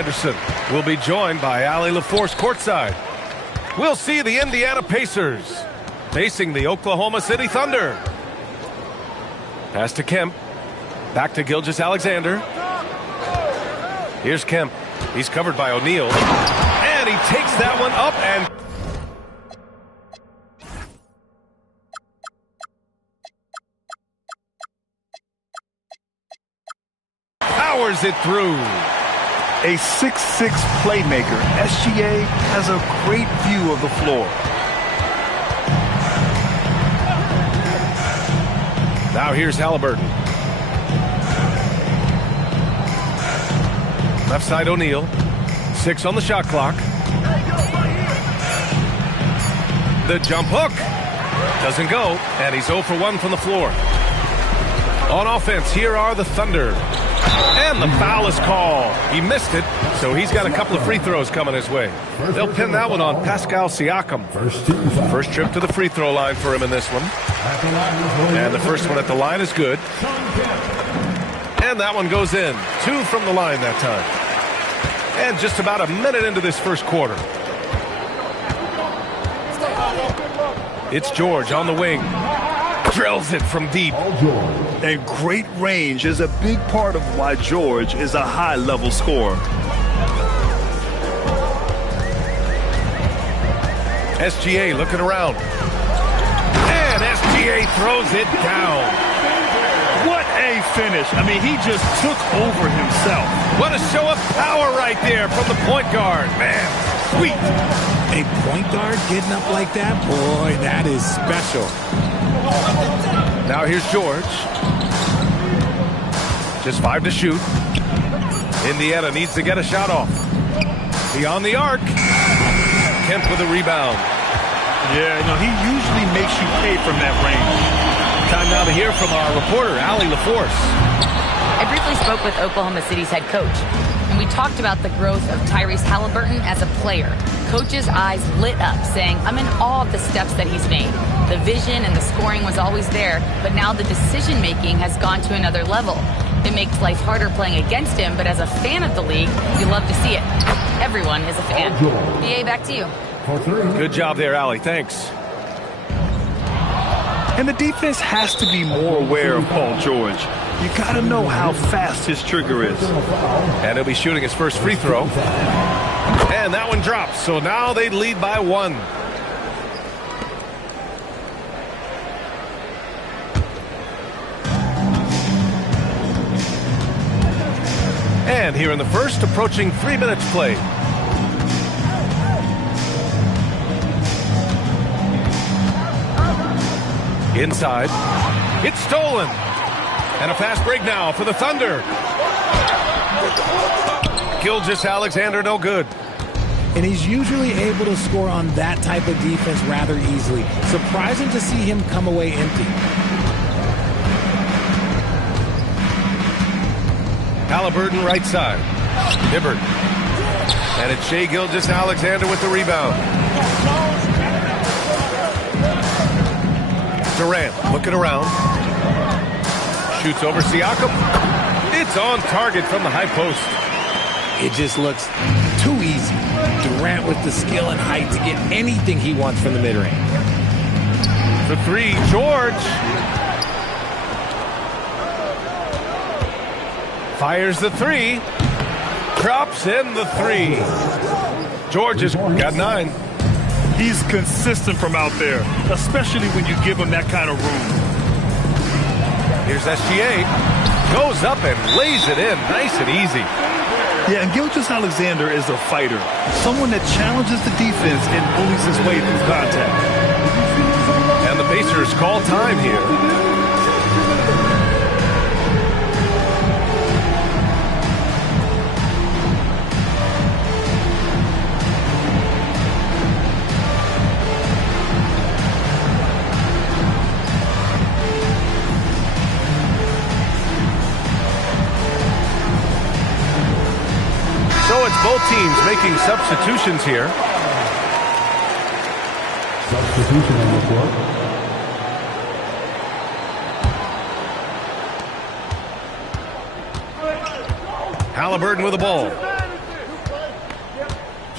Anderson will be joined by Allie LaForce courtside. We'll see the Indiana Pacers facing the Oklahoma City Thunder. Pass to Kemp. Back to Gilgeous-Alexander. Here's Kemp. He's covered by O'Neal. And he takes that one up and powers it through. A 6'6" playmaker, SGA has a great view of the floor. Now here's Halliburton. Left side O'Neal. 6 on the shot clock. The jump hook. Doesn't go, and he's 0 for 1 from the floor. On offense, here are the Thunder. And the foul is called. He missed it, so he's got a couple of free throws coming his way. They'll pin that one on Pascal Siakam. First trip to the free throw line for him in this one. And the first one at the line is good. And that one goes in. 2 from the line that time. And just about a minute into this first quarter. It's George on the wing. Drills it from deep. And great range is a big part of why George is a high-level scorer. SGA looking around. And SGA throws it down. What a finish. I mean, he just took over himself. What a show of power right there from the point guard. Man, sweet. A point guard getting up like that? Boy, that is special. Now here's George. Just 5 to shoot. Indiana needs to get a shot off. Beyond the arc. Kemp with a rebound. Yeah, no, he usually makes you pay from that range. Time now to hear from our reporter, Allie LaForce. I briefly spoke with Oklahoma City's head coach, and we talked about the growth of Tyrese Halliburton as a player. Coach's eyes lit up, saying, I'm in awe of the steps that he's made. The vision and the scoring was always there, but now the decision-making has gone to another level. It makes life harder playing against him, but as a fan of the league, you love to see it. Everyone is a fan. BA, back to you. Good job there, Allie. Thanks. And the defense has to be more aware of Paul George. You got to know how fast his trigger is. And he'll be shooting his first free throw. And that one drops, so now they lead by 1. And here in the first, approaching 3 minutes played. Inside. It's stolen. And a fast break now for the Thunder. Gilgeous-Alexander no good. And he's usually able to score on that type of defense rather easily. Surprising to see him come away empty. Halliburton right side. Hibbert. And it's Shai Gilgeous-Alexander with the rebound. Durant looking around. Shoots over Siakam. It's on target from the high post. It just looks too easy. Durant with the skill and height to get anything he wants from the mid-range. For 3, George. Fires the 3. Drops in the 3. George has got 9. He's consistent from out there, especially when you give him that kind of room. Here's SGA. Goes up and lays it in. Nice and easy. Yeah, and Gilgeous-Alexander is a fighter. Someone that challenges the defense and bullies his way through contact. And the Pacers call time here. So it's both teams making substitutions here. Substitution on the floor. Halliburton with the ball.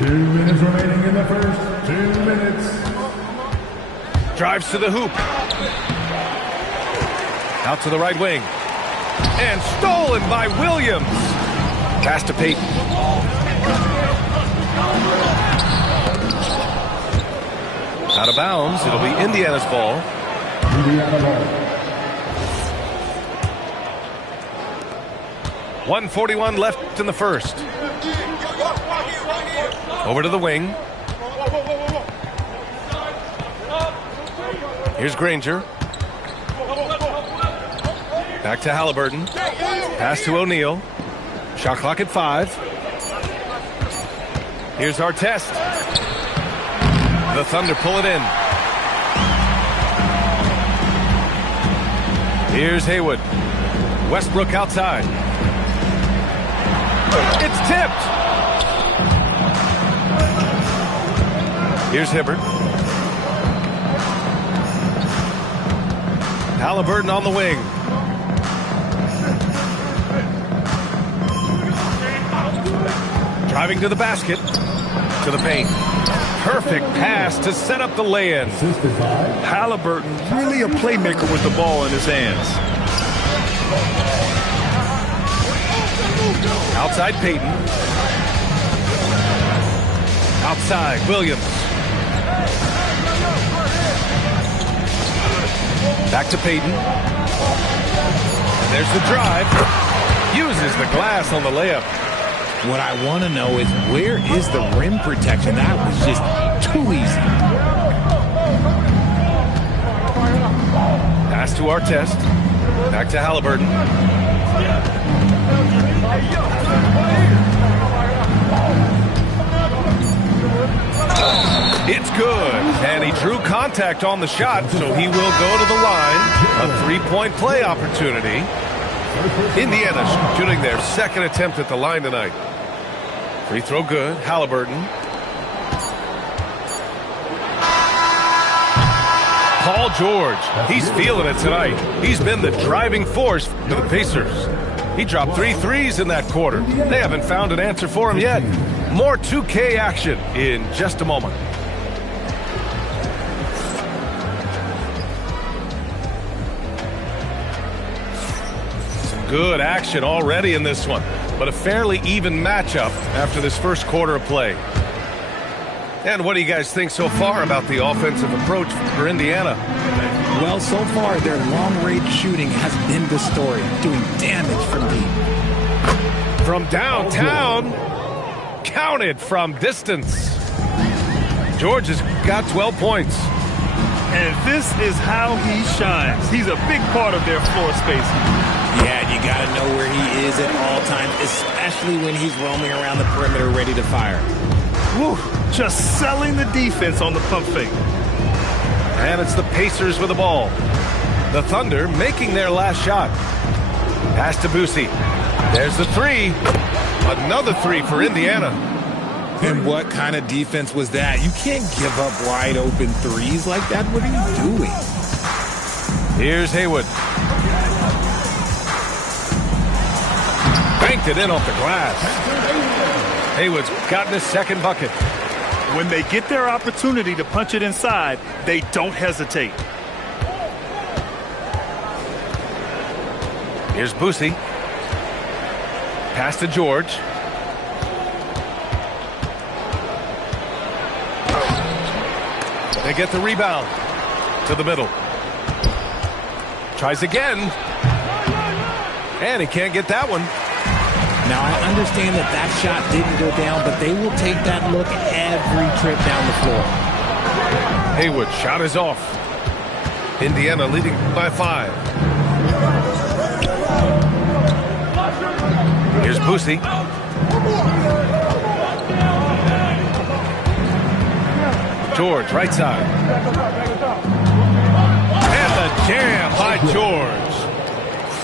2 minutes remaining in the first. 2 minutes. Drives to the hoop. Out to the right wing. And stolen by Williams. Pass to Payton. Out of bounds. It'll be Indiana's ball. Indiana ball. 1:41 left in the first. Over to the wing. Here's Granger. Back to Halliburton. Pass to O'Neal. Shot clock at 5. Here's Artest. The Thunder pull it in. Here's Haywood. Westbrook outside. It's tipped. Here's Hibbert. Halliburton on the wing. Driving to the basket. To the paint. Perfect pass to set up the lay-in. Halliburton really a playmaker with the ball in his hands. Outside Payton. Outside Williams. Back to Payton. And there's the drive. Uses the glass on the layup. What I want to know is, where is the rim protection? That was just too easy. Pass to Artest. Back to Halliburton. It's good. And he drew contact on the shot, so he will go to the line. A 3-point play opportunity. Indiana shooting their second attempt at the line tonight. Free throw good. Halliburton. Paul George. He's feeling it tonight. He's been the driving force for the Pacers. He dropped 3 threes in that quarter. They haven't found an answer for him yet. More 2K action in just a moment. Some good action already in this one, but a fairly even matchup after this first quarter of play. And what do you guys think so far about the offensive approach for Indiana? Well, so far, their long-range shooting has been the story, doing damage from deep. From downtown, counted from distance. George has got 12 points. And this is how he shines. He's a big part of their floor spacing. Yeah, you got to know where he is at all times, especially when he's roaming around the perimeter ready to fire. Woo, just selling the defense on the pump fake. And it's the Pacers with the ball. The Thunder making their last shot. Pass to Boosie. There's the 3. Another 3 for Indiana. And what kind of defense was that? You can't give up wide open threes like that. What are you doing? Here's Haywood. Banked it in off the glass. Haywood's gotten his second bucket. When they get their opportunity to punch it inside, they don't hesitate. Here's Boosie. Pass to George. They get the rebound to the middle. Tries again. And he can't get that one. Now, I understand that that shot didn't go down, but they will take that look every trip down the floor. Haywood, shot is off. Indiana leading by 5. Here's Boosie. George, right side. And the jam by George.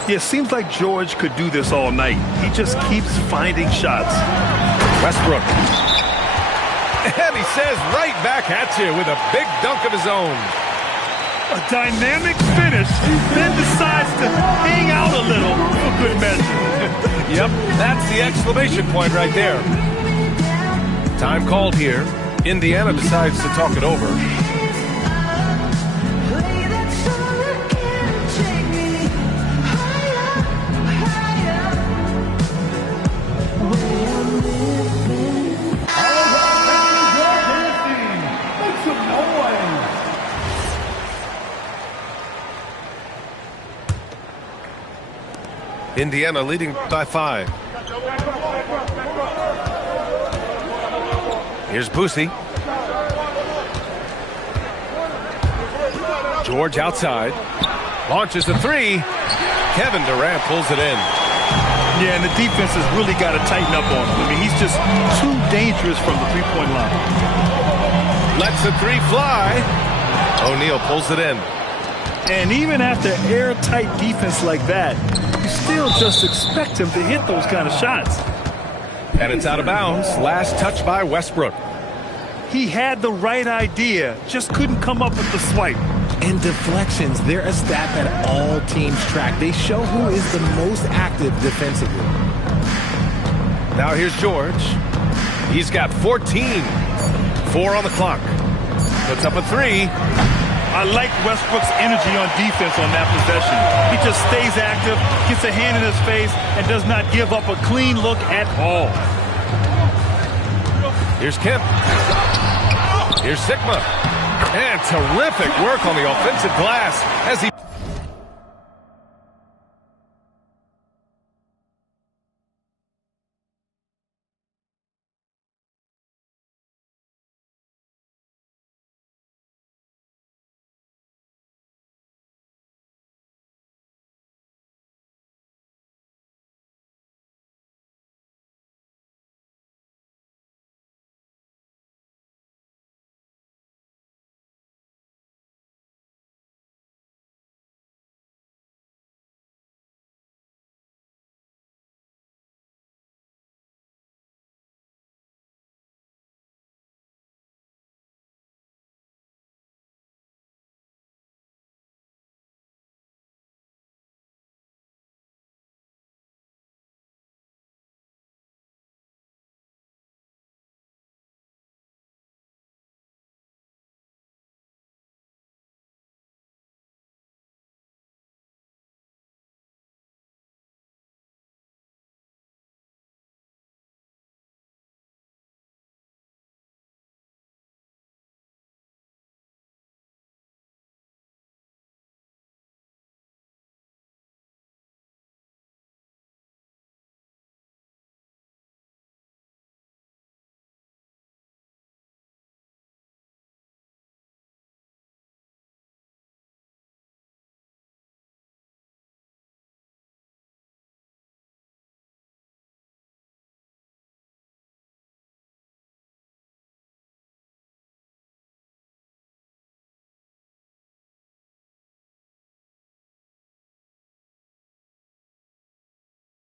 Yeah, it seems like George could do this all night. He just keeps finding shots. Westbrook. And he says right back at you with a big dunk of his own. A dynamic finish, then decides to hang out a little for good measure. Yep, that's the exclamation point right there. Time called here. Indiana decides to talk it over. Indiana leading by 5. Here's Boosie. George outside. Launches the 3. Kevin Durant pulls it in. Yeah, and the defense has really got to tighten up on him. I mean, he's just too dangerous from the three-point line. Lets the 3 fly. O'Neal pulls it in. And even after airtight defense like that, you still just expect him to hit those kind of shots. And it's out of bounds. Last touch by Westbrook. He had the right idea, just couldn't come up with the swipe. And deflections, they're a stat that all teams track. They show who is the most active defensively. Now here's George. He's got 14. 4 on the clock. Puts up a 3. I like Westbrook's energy on defense on that possession. He just stays active, gets a hand in his face, and does not give up a clean look at all. Here's Kemp. Here's Sigma. And terrific work on the offensive glass as he...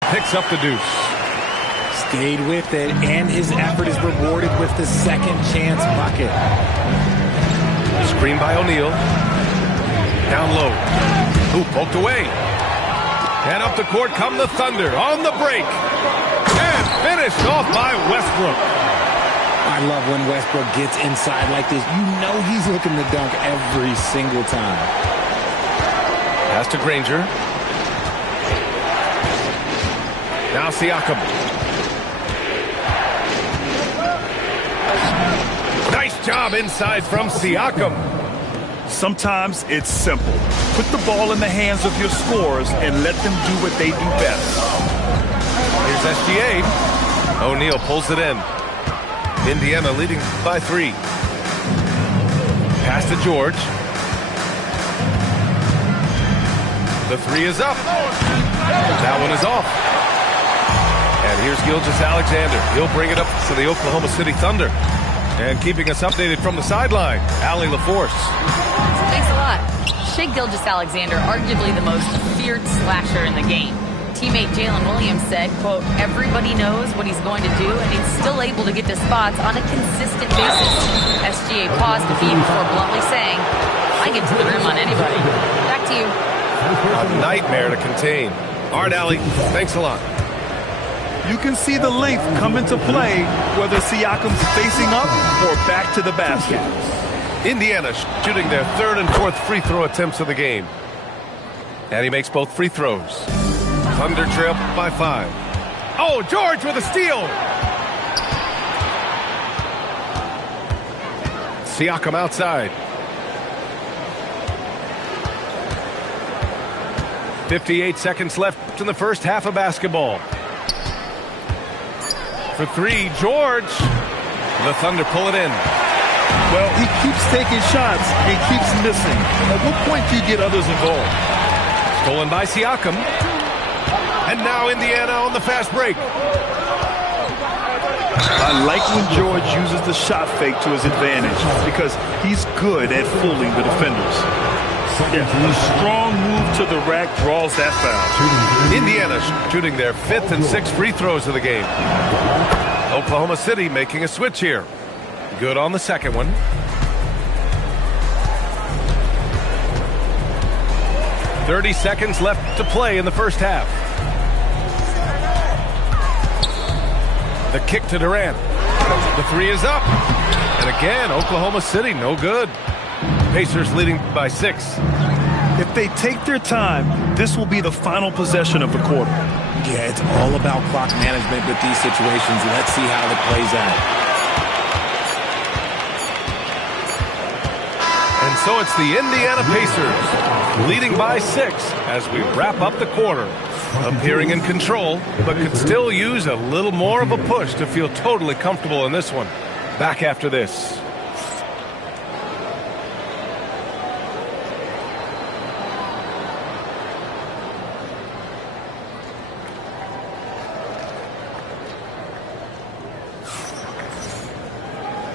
Picks up the deuce. Stayed with it, and his effort is rewarded with the second chance bucket. Screen by O'Neal. Down low. Ooh, poked away. And up the court come the Thunder on the break. And finished off by Westbrook. I love when Westbrook gets inside like this. You know he's looking to dunk every single time. Pass to Granger. Now Siakam. Nice job inside from Siakam. Sometimes it's simple. Put the ball in the hands of your scorers and let them do what they do best. Here's SGA. O'Neal pulls it in. Indiana leading by 3. Pass to George. The 3 is up. That one is off. And here's Gilgeous-Alexander. He'll bring it up to the Oklahoma City Thunder. And keeping us updated from the sideline, Allie LaForce. Thanks a lot. Shai Gilgeous-Alexander, arguably the most feared slasher in the game. Teammate Jalen Williams said, quote, everybody knows what he's going to do, and he's still able to get to spots on a consistent basis. SGA paused to feed before bluntly saying, I get to the rim on anybody. Back to you. A nightmare to contain. All right, Allie, thanks a lot. You can see the length come into play, whether Siakam's facing up or back to the basket. Indiana shooting their third and fourth free throw attempts of the game. And he makes both free throws. Thunder trail by 5. Oh, George with a steal. Siakam outside. 58 seconds left in the first half of basketball. For 3, George. The Thunder pull it in. Well, he keeps taking shots and keeps missing. At what point do you get others involved? Stolen by Siakam. And now Indiana on the fast break. I like when George uses the shot fake to his advantage because he's good at fooling the defenders. Yeah, a strong move to the rack draws that foul. Indiana shooting their 5th and 6th free throws of the game. Oklahoma City making a switch here. Good on the second one. "30 seconds left to play in the first half. The kick to Durant. The 3 is up. And again, Oklahoma City no good. Pacers leading by 6. If they take their time, this will be the final possession of the quarter. Yeah, it's all about clock management with these situations. Let's see how it plays out. And so it's the Indiana Pacers leading by 6 as we wrap up the quarter. Appearing in control, but could still use a little more of a push to feel totally comfortable in this one. Back after this.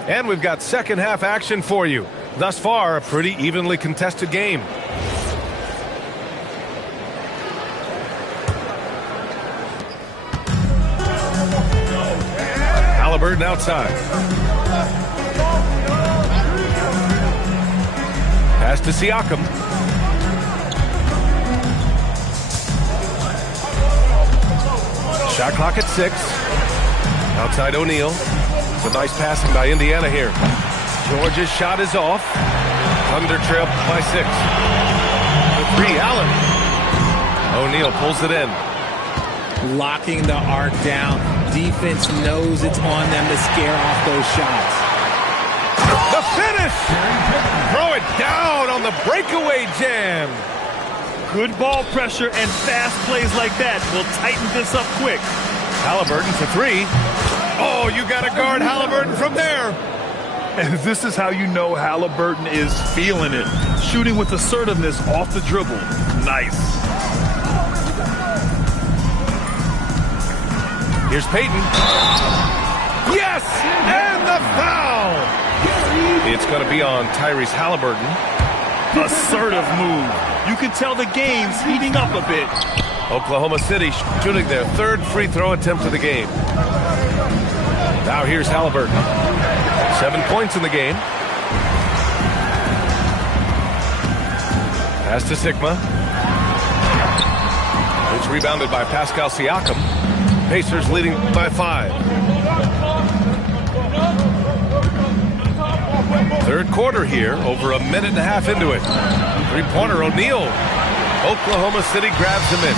And we've got second half action for you. Thus far, a pretty evenly contested game. Halliburton outside. Pass to Siakam. Shot clock at 6. Outside O'Neal. It's a nice passing by Indiana here. George's shot is off. Thunder trail by 6. The 3, Allen. O'Neal pulls it in. Locking the arc down. Defense knows it's on them to scare off those shots. The finish! Throw it down on the breakaway jam. Good ball pressure and fast plays like that will tighten this up quick. Halliburton for 3. Oh, you got to guard Halliburton from there. And this is how you know Halliburton is feeling it. Shooting with assertiveness off the dribble. Nice. Here's Payton. Yes! And the foul! It's going to be on Tyrese Halliburton. Assertive move. You can tell the game's heating up a bit. Oklahoma City shooting their 3rd free throw attempt of the game. Now here's Halliburton. 7 points in the game. Pass to Sigma. It's rebounded by Pascal Siakam. Pacers leading by 5. Third quarter here, over a minute and a half into it. 3-pointer O'Neal. Oklahoma City grabs the miss.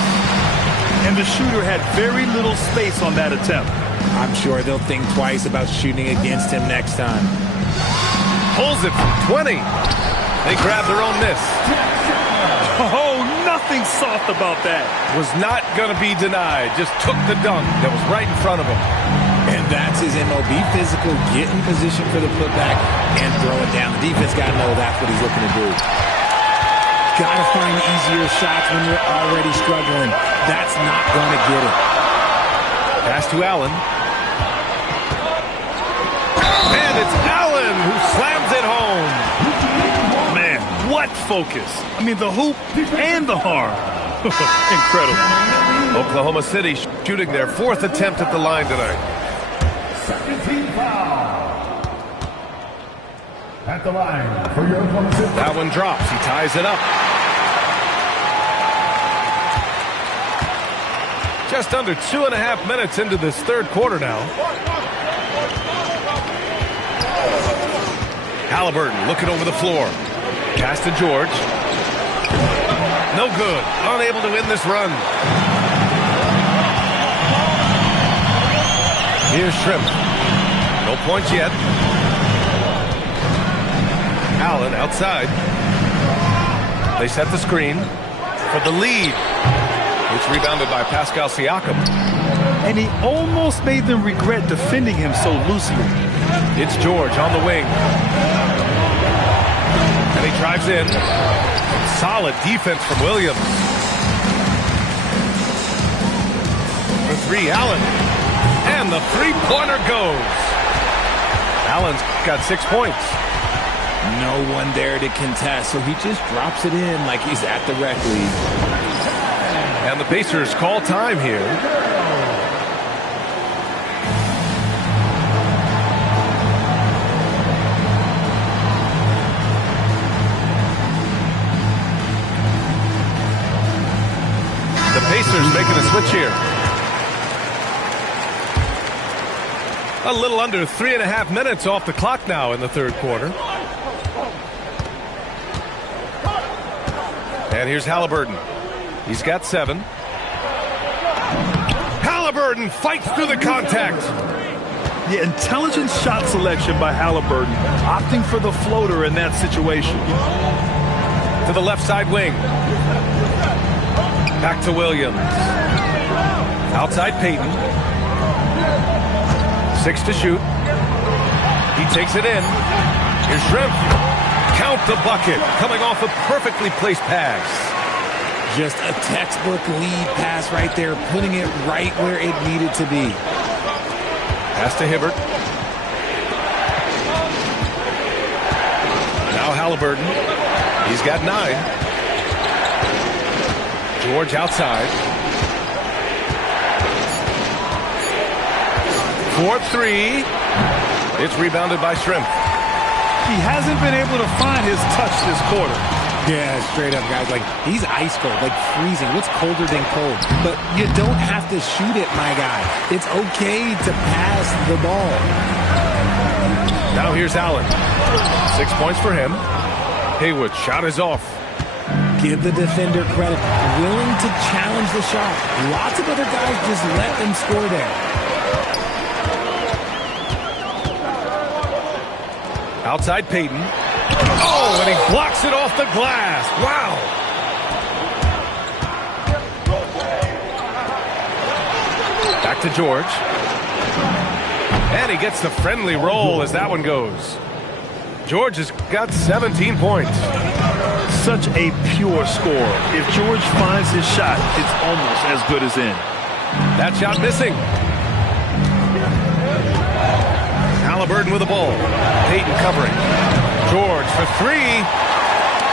And the shooter had very little space on that attempt. I'm sure they'll think twice about shooting against him next time. Pulls it from 20. They grab their own miss. Oh, nothing soft about that. Was not going to be denied. Just took the dunk that was right in front of him. And that's his MO. Be physical, get in position for the putback, and throw it down. The defense got to know that's what he's looking to do. Got to find easier shots when you're already struggling. That's not going to get it. Pass to Allen. And it's Allen who slams it home. Man, what focus. I mean, the hoop and the harm. Incredible. Oklahoma City shooting their 4th attempt at the line tonight. At the line for your Oklahoma City. That one drops. He ties it up. just under 2.5 minutes into this third quarter now. Halliburton looking over the floor. Pass to George. No good. Unable to win this run. Here's Shrimp. No points yet. Allen outside. They set the screen for the lead. It's rebounded by Pascal Siakam. And he almost made them regret defending him so loosely. It's George on the wing. And he drives in. Solid defense from Williams. For three, Allen. And the three-pointer goes. Allen's got 6 points. No one there to contest, so he just drops it in like he's at the rec league. And the Pacers call time here. The Pacers making a switch here. A little under 3.5 minutes off the clock now in the third quarter. And here's Halliburton. He's got 7. Halliburton fights through the contact. Yeah, intelligent shot selection by Halliburton, opting for the floater in that situation. To the left side wing. Back to Williams. Outside Payton. 6 to shoot. He takes it in. Here's Shrimp. Count the bucket. Coming off a perfectly placed pass. Just a textbook lead pass right there, putting it right where it needed to be. Pass to Hibbert. Now Halliburton. He's got 9. George outside. 4-3. It's rebounded by Shrimp. He hasn't been able to find his touch this quarter. Yeah, straight up, guys. Like, he's ice cold, like freezing. What's colder than cold? But you don't have to shoot it, my guy. It's okay to pass the ball. Now here's Allen. 6 points for him. Haywood shot is off. Give the defender credit. Willing to challenge the shot. Lots of other guys just let them score there. Outside Payton. Oh, and he blocks it off the glass. Wow. Back to George. And he gets the friendly roll as that one goes. George has got 17 points. Such a pure score. If George finds his shot, it's almost as good as in. That shot missing. Halliburton with the ball. Payton covering. George for 3.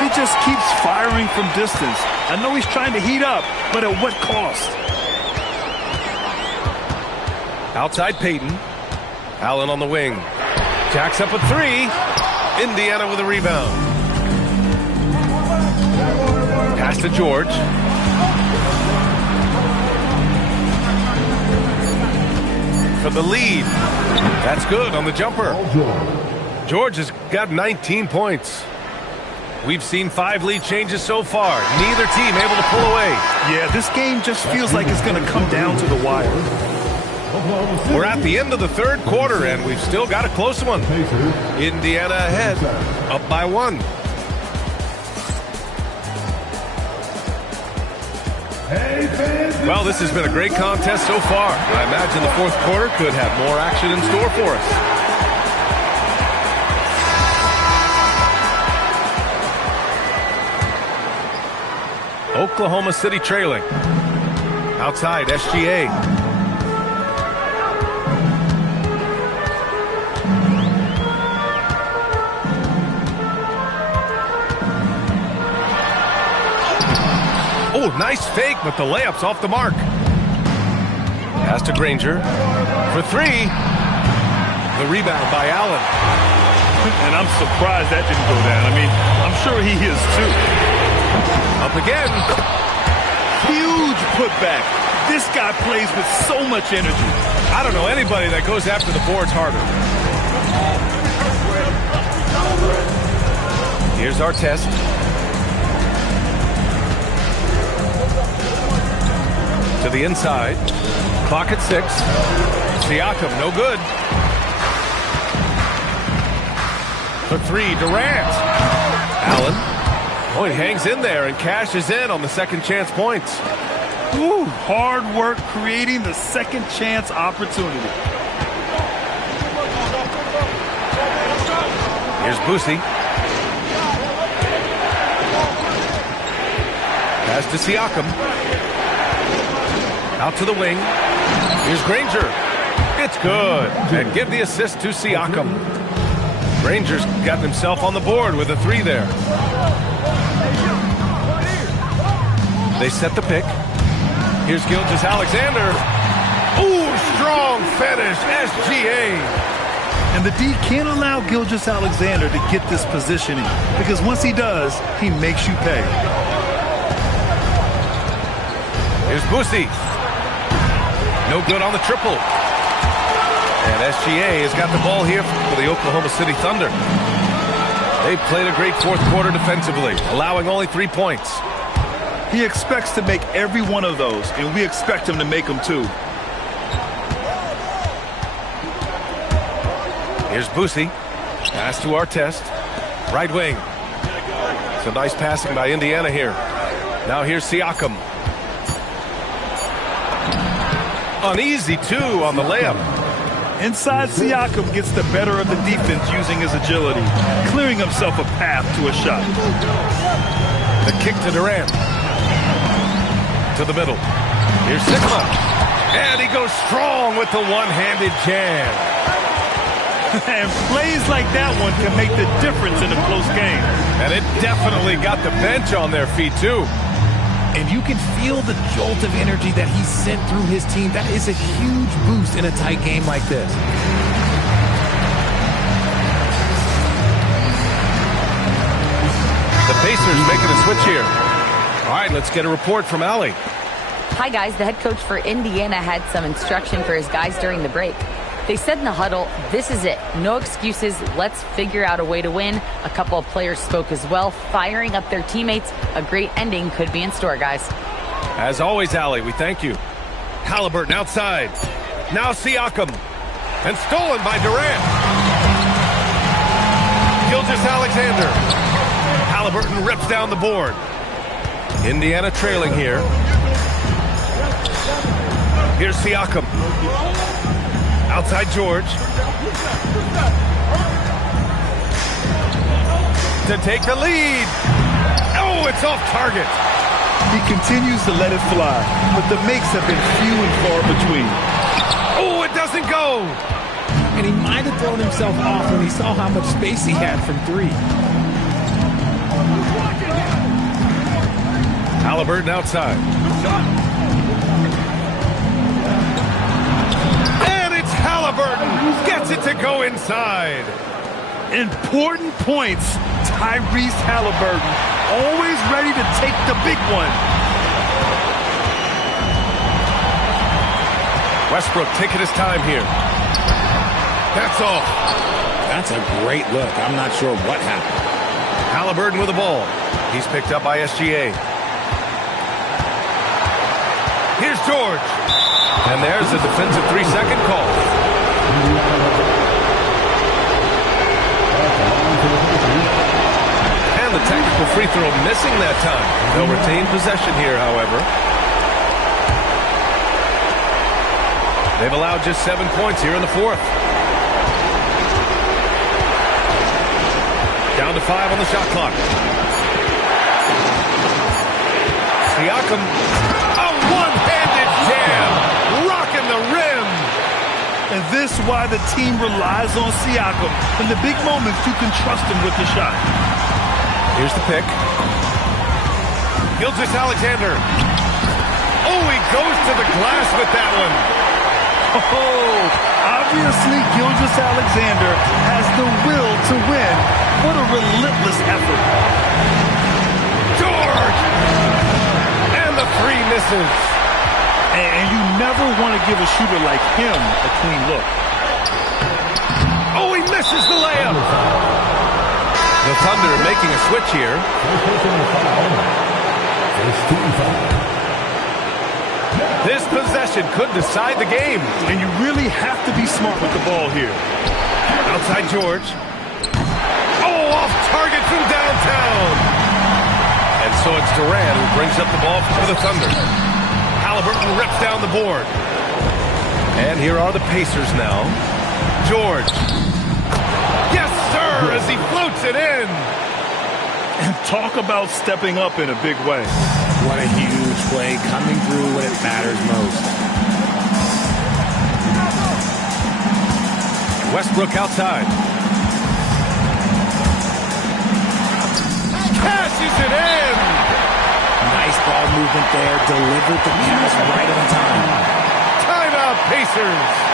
He just keeps firing from distance. I know he's trying to heat up, but at what cost? Outside Payton. Allen on the wing. Jacks up a 3. Indiana with a rebound. Pass to George. For the lead. That's good on the jumper. George has got 19 points. We've seen 5 lead changes so far. Neither team able to pull away. Yeah, this game just feels like it's going to come down to the wire. We're at the end of the third quarter, and we've still got a close one. Indiana ahead, up by 1. Well, this has been a great contest so far. I imagine the fourth quarter could have more action in store for us. Oklahoma City trailing. Outside, SGA. Oh, nice fake, but the layup's off the mark. Pass to Granger for 3. The rebound by Allen. And I'm surprised that didn't go down. I mean, I'm sure he is too. Up again. Huge putback. This guy plays with so much energy. I don't know anybody that goes after the boards harder. Here's our test. To the inside. Clock at 6. Siakam, no good. For 3, Durant. Allen. Oh, he hangs in there and cashes in on the second chance points. Ooh, hard work creating the second chance opportunity. Here's Boosie. Pass to Siakam. Out to the wing. Here's Granger. It's good. And give the assist to Siakam. Granger's got himself on the board with a 3 there. They set the pick. Here's Gilgeous-Alexander. Ooh, strong finish. SGA. And the D can't allow Gilgeous-Alexander to get this positioning because once he does, he makes you pay. Here's Boosie. No good on the triple. And SGA has got the ball here for the Oklahoma City Thunder. They played a great fourth quarter defensively, allowing only 3 points. He expects to make every one of those, and we expect him to make them too. Here's Boosie. Pass to Artest. Right wing. So nice passing by Indiana here. Now here's Siakam. An easy 2 on the layup. Inside, Siakam gets the better of the defense using his agility, clearing himself a path to a shot. The kick to Durant. To the middle. Here's Sigma. And he goes strong with the one-handed jam. And plays like that one can make the difference in a close game. And it definitely got the bench on their feet, too. And you can feel the jolt of energy that he sent through his team. That is a huge boost in a tight game like this. The Pacers making a switch here. All right, let's get a report from Allie. Hi, guys. The head coach for Indiana had some instruction for his guys during the break. They said in the huddle, this is it. No excuses. Let's figure out a way to win. A couple of players spoke as well, firing up their teammates. A great ending could be in store, guys. As always, Allie, we thank you. Halliburton outside. Now Siakam. And stolen by Durant. Gilgeous-Alexander. Halliburton rips down the board. Indiana trailing here. Here's Siakam. Outside George. To take the lead. Oh, it's off target. He continues to let it fly, but the makes have been few and far between. Oh, it doesn't go. And he might have thrown himself off when he saw how much space he had from 3. Halliburton outside. And it's Halliburton. Gets it to go inside. Important points. Tyrese Halliburton, always ready to take the big one. Westbrook taking his time here. That's all. That's a great look. I'm not sure what happened. Halliburton with the ball. He's picked up by SGA. Here's George. And there's a defensive 3-second call. And the technical free throw missing that time. They'll retain possession here, however. They've allowed just 7 points here in the fourth. Down to 5 on the shot clock. Siakam, a one-handed jam, rocking the rim. And this is why the team relies on Siakam in the big moments. You can trust him with the shot. Here's the pick. Gilgeous-Alexander. Oh, he goes to the glass with that one. Oh, obviously Gilgeous-Alexander has the will to win. What a relentless effort. George! And the 3 misses. And you never want to give a shooter like him a clean look. Oh, he misses the layup. The Thunder making a switch here. This possession could decide the game. And you really have to be smart with the ball here. Outside George. Oh, off target from downtown. And so it's Durant who brings up the ball for the Thunder. Haliburton rips down the board. And here are the Pacers now. George. Yes, sir, as he floats it in. And talk about stepping up in a big way. What a huge play, coming through when it matters most. Westbrook outside. Cashes it in. Nice ball movement there. Delivered the pass right on time. Timeout, Pacers.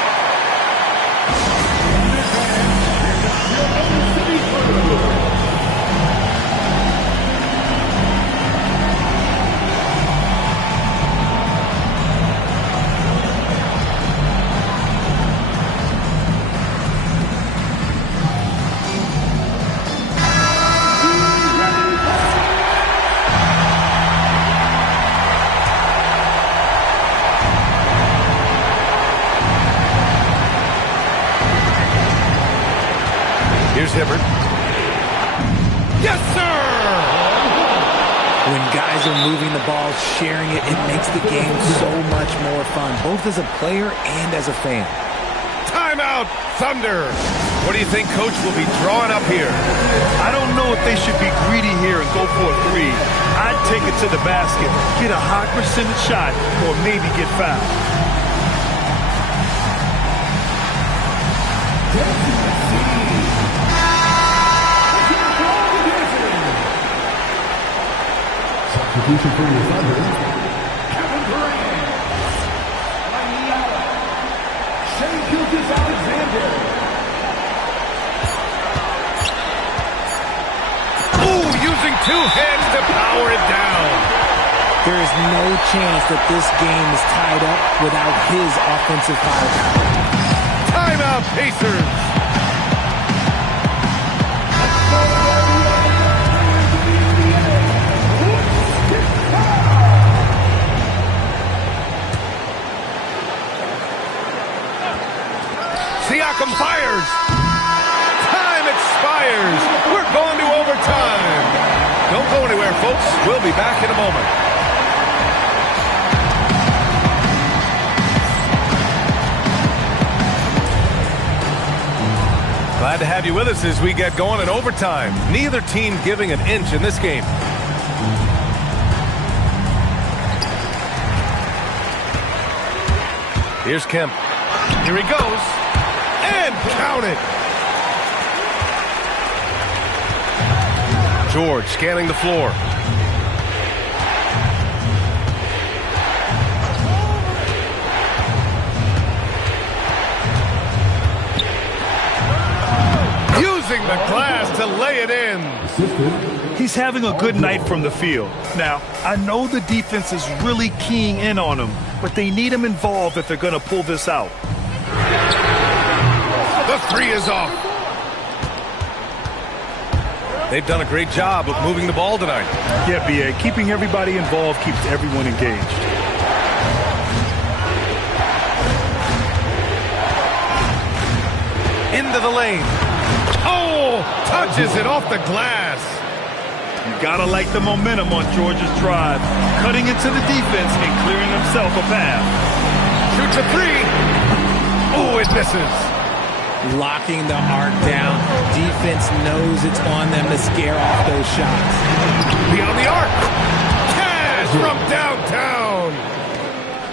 Here's Hibbert. Yes, sir! When guys are moving the ball, sharing it, it makes the game so much more fun, both as a player and as a fan. Timeout, Thunder. What do you think Coach will be drawing up here? I don't know if they should be greedy here and go for a three. I'd take it to the basket, get a high percentage shot, or maybe get fouled. Substitution for your Thunder, Kevin Durant. Shai Gilgeous-Alexander. Ooh, using two hands to power it down. There is no chance that this game is tied up without his offensive firepower. Timeout, Pacers. Siakam fires. Time expires. We're going to overtime. Don't go anywhere, folks. We'll be back in a moment. Glad to have you with us as we get going in overtime. Neither team giving an inch in this game. Here's Kemp. Here he goes. And count it. George scanning the floor. Using the glass to lay it in. He's having a good night from the field. Now, I know the defense is really keying in on him, but they need him involved if they're going to pull this out. The three is off. They've done a great job of moving the ball tonight. Yeah, B.A., keeping everybody involved keeps everyone engaged. Into the lane. Oh, touches it off the glass. You gotta like the momentum on George's drive, cutting into the defense and clearing himself a path. Shoots a three. Oh, it misses. Locking the arc down. Defense knows it's on them to scare off those shots. Beyond the arc. Cash from downtown.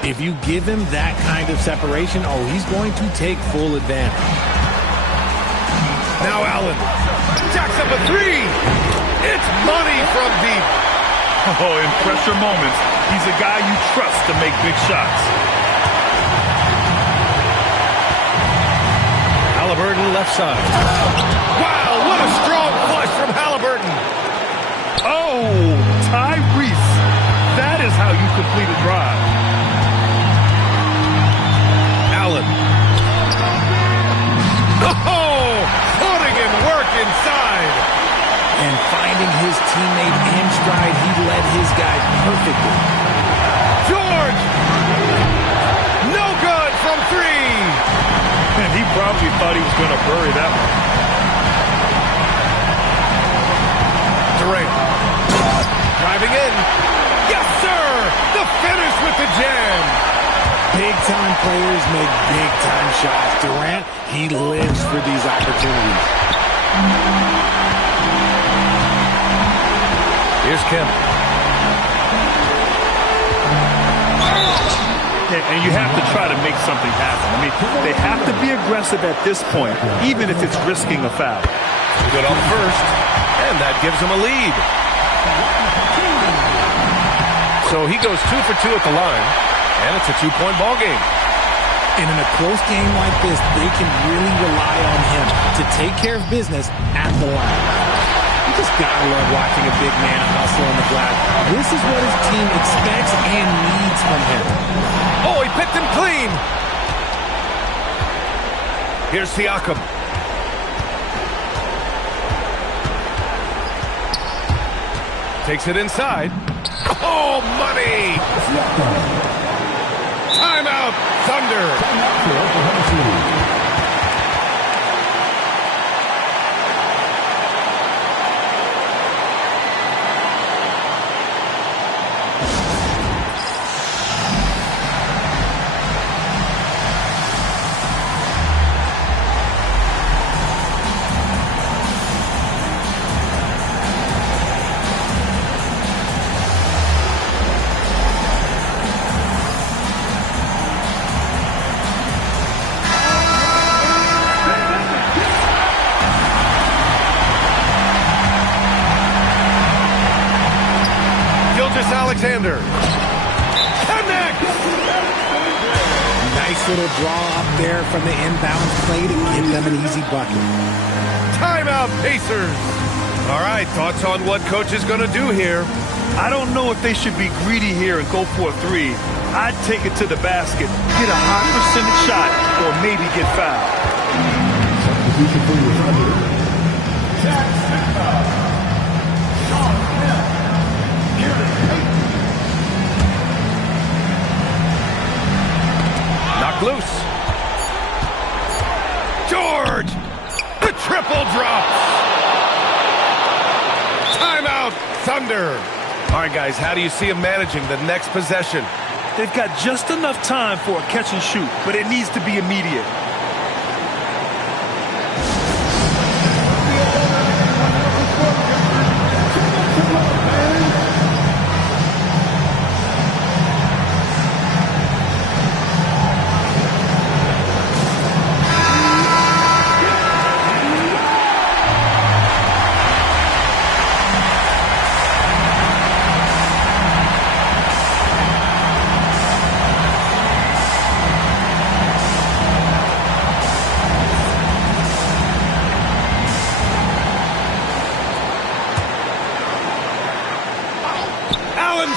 If you give him that kind of separation, oh, he's going to take full advantage. Now Allen. Jacks up a three. It's money from deep. Oh, in pressure moments, he's a guy you trust to make big shots. Haliburton left side. Wow, what a strong flush from Haliburton. Oh, Tyrese. That is how you complete a drive. Oh, putting in work inside. And finding his teammate in stride, he led his guy perfectly. George! No good from three. And he probably thought he was going to bury that one. Durant. Driving in. Yes, sir! The finish with the jam. Big-time players make big-time shots. Durant, he lives for these opportunities. Here's Kim. And you have to try to make something happen. I mean, they have to be aggressive at this point, even if it's risking a foul. Good on the first, and that gives him a lead. So he goes 2 for 2 at the line, and it's a 2-point ball game. And in a close game like this, they can really rely on him to take care of business at the line. You just gotta love watching a big man hustle on the glass. This is what his team expects and needs from him. Oh, he picked him clean. Here's Siakam. Takes it inside. Oh, money! Timeout, Thunder. Alexander. Connect! Nice little draw up there from the inbounds play to give them an easy bucket. Timeout, Pacers. All right, thoughts on what coach is going to do here? I don't know if they should be greedy here and go for a three. I'd take it to the basket, get a high percentage shot, or maybe get fouled. Substitution for your Thunder. Zach Smith. Sean Kemp. Gary Payton. Knocked loose. George! The triple drops! Timeout, Thunder. All right, guys, how do you see him managing the next possession? They've got just enough time for a catch and shoot, but it needs to be immediate.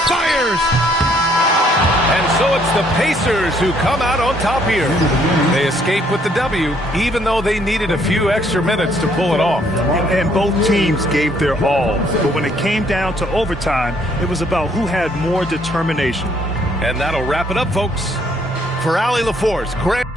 Fires! And so it's the Pacers who come out on top here. They escape with the W, even though they needed a few extra minutes to pull it off. And both teams gave their all. But when it came down to overtime, it was about who had more determination. And that'll wrap it up, folks. For Allie LaForce, Grant.